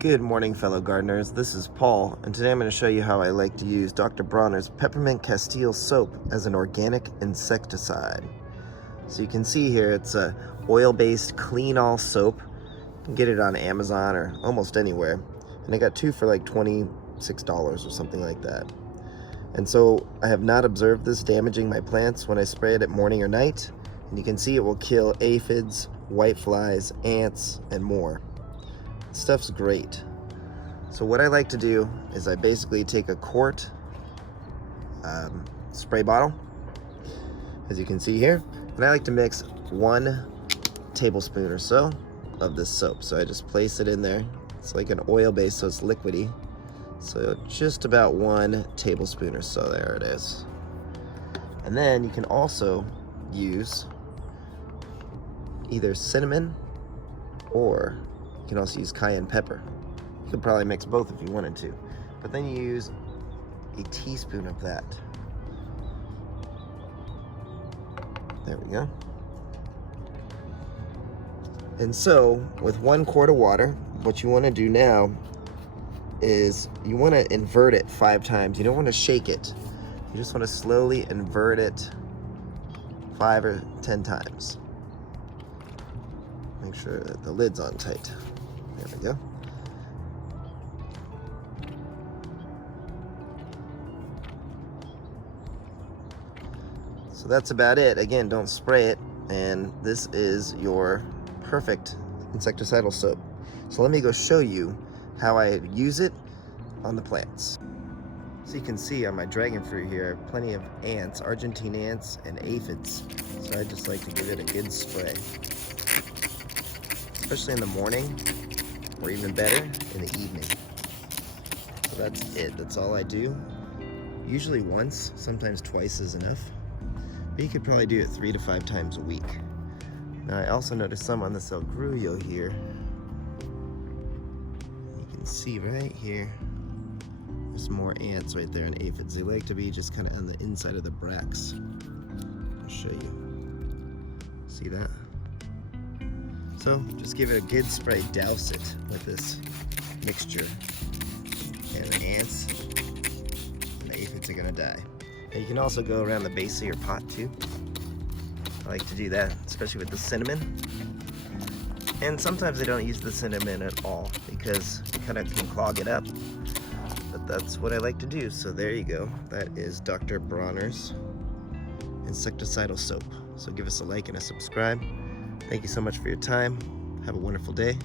Good morning, fellow gardeners. This is Paul, and today I'm going to show you how I like to use Dr. Bronner's Peppermint Castile soap as an organic insecticide. So you can see here it's a oil-based clean-all soap. You can get it on Amazon or almost anywhere. And I got two for like $26 or something like that. And so I have not observed this damaging my plants when I spray it at morning or night. And you can see it will kill aphids, whiteflies, ants, and more. Stuff's great. So what I like to do is I basically take a quart spray bottle, as you can see here, and I like to mix 1 tablespoon or so of this soap. So I just place it in there. It's like an oil base, so it's liquidy. So just about 1 tablespoon or so, there it is. And then you can also use either cinnamon, or you can also use cayenne pepper. You could probably mix both if you wanted to. But then you use a teaspoon of that. There we go. And so, with 1 quart of water, what you want to do now is you want to invert it 5 times. You don't want to shake it. You just want to slowly invert it 5 or 10 times. Make sure that the lid's on tight. There we go. So that's about it. Again, don't spray it. And this is your perfect insecticidal soap. So let me go show you how I use it on the plants. So you can see on my dragon fruit here, I have plenty of ants, Argentine ants, and aphids. So I just like to give it a good spray. Especially in the morning, or even better, in the evening. So that's it, that's all I do. Usually once, sometimes twice is enough. But you could probably do it 3 to 5 times a week. Now I also noticed some on this Algrullo here. You can see right here, there's more ants right there and aphids. They like to be just kind of on the inside of the bracts. I'll show you. See that? So just give it a good spray, douse it with this mixture, and the ants and the aphids are gonna die. And you can also go around the base of your pot too. I like to do that, especially with the cinnamon. And sometimes I don't use the cinnamon at all because it kind of can clog it up. But that's what I like to do. So there you go. That is Dr. Bronner's insecticidal soap. So give us a like and a subscribe. Thank you so much for your time. Have a wonderful day.